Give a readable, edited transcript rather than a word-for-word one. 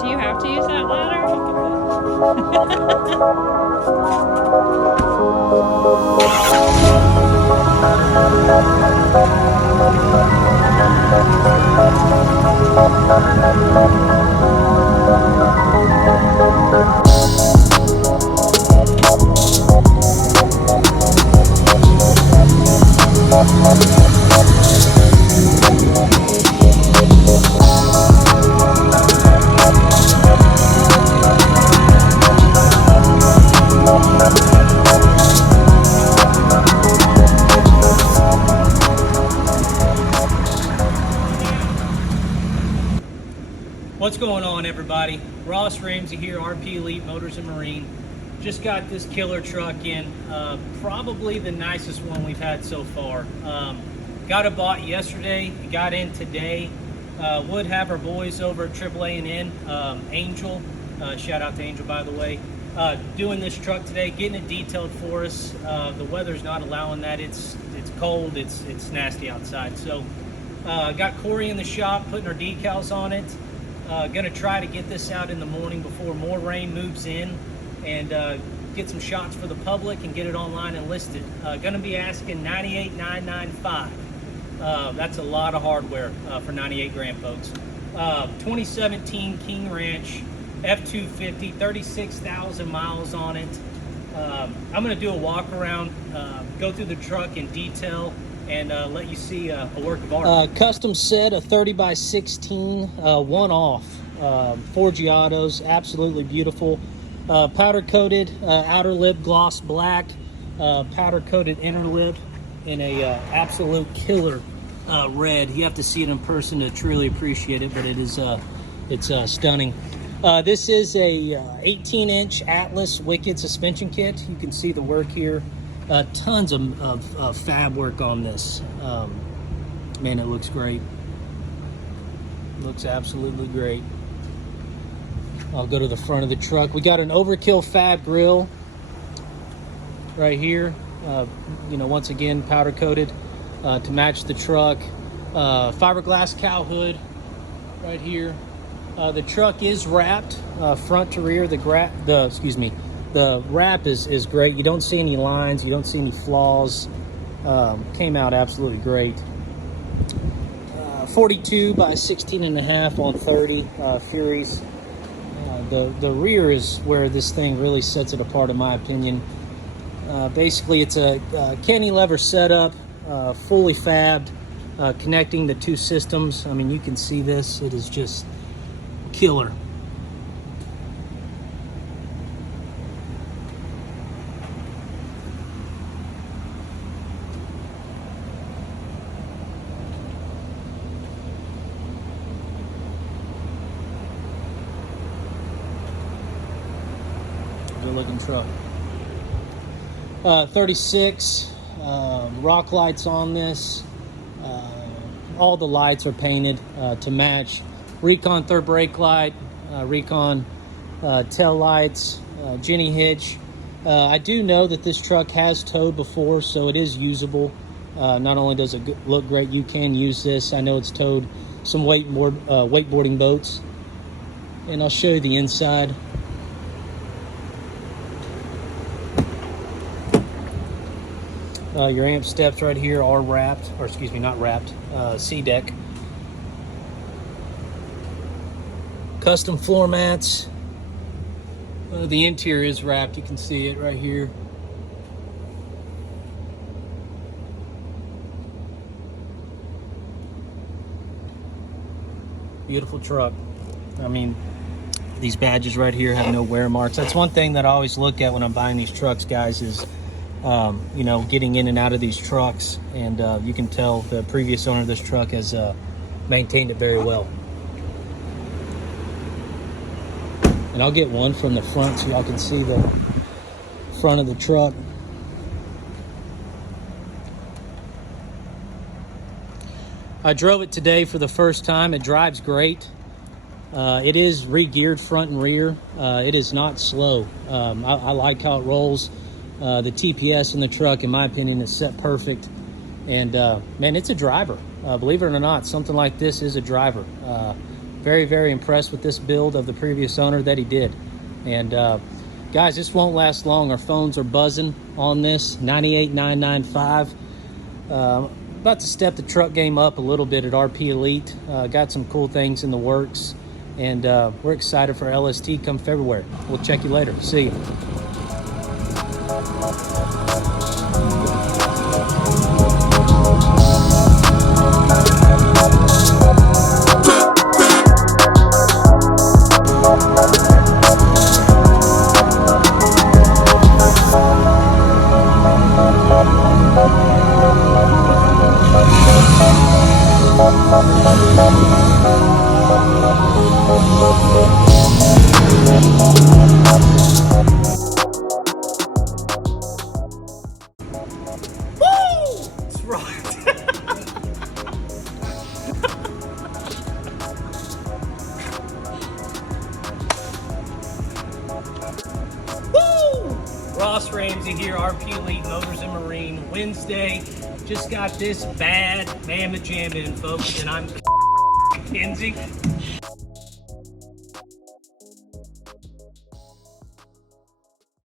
Do you have to use that ladder? What's going on, everybody? Ross Ramsey here, RP Elite Motors and Marine. Just got this killer truck in, probably the nicest one we've had so far. Got it bought yesterday, got in today. Would have our boys over at AAA&N, Angel, shout out to Angel by the way, doing this truck today, getting it detailed for us. The weather's not allowing that. It's cold, it's nasty outside. So got Corey in the shop putting our decals on it. Gonna try to get this out in the morning before more rain moves in, and get some shots for the public and get it online and listed. Gonna be asking $98,995. That's a lot of hardware for 98 grand, folks. 2017 King Ranch F250, 36,000 miles on it. I'm gonna do a walk around, go through the truck in detail, and let you see a work of art. Custom set, a 30x16, one-off, Ford Giottos, absolutely beautiful. Powder coated outer lip gloss black, powder coated inner lip in a absolute killer red. You have to see it in person to truly appreciate it, but it is it's stunning. This is a 18-inch Atlas Wicked suspension kit. You can see the work here. Tons of fab work on this. Man, it looks great. Looks absolutely great. I'll go to the front of the truck. We got an Overkill fab grill right here. You know, once again, powder coated to match the truck. Fiberglass cow hood right here. The truck is wrapped front to rear. The wrap is great. You don't see any lines, you don't see any flaws. Came out absolutely great. 42 by 16.5 on 30 Furies. The rear is where this thing really sets it apart, in my opinion. Basically, it's a cantilever setup, fully fabbed, connecting the two systems. I mean, you can see this. It is just killer. Good looking truck. 36 rock lights on this. All the lights are painted to match. Recon third brake light, Recon tail lights, Jenny Hitch. I do know that this truck has towed before, so it is usable. Not only does it look great, you can use this. I know it's towed some wakeboarding boats. And I'll show you the inside. Your amp steps right here are wrapped, or excuse me, not wrapped, C-deck. Custom floor mats. The interior is wrapped, you can see it right here. Beautiful truck. I mean, these badges right here have no wear marks. That's one thing that I always look at when I'm buying these trucks, guys, is you know, getting in and out of these trucks, and you can tell the previous owner of this truck has maintained it very well. And I'll get one from the front so y'all can see the front of the truck. I drove it today for the first time. It drives great. It is re-geared front and rear. It is not slow. I like how it rolls. The TPS in the truck, in my opinion, is set perfect. And man, it's a driver. Believe it or not, something like this is a driver. Very, very impressed with this build of the previous owner that he did. And guys, this won't last long. Our phones are buzzing on this 98995. About to step the truck game up a little bit at RP Elite. Got some cool things in the works, and we're excited for LST come February. We'll check you later. See you. Ross Ramsey here, RP Elite Motors and Marine. Wednesday, just got this bad mamma jamma in, folks, and I'm Kenzie.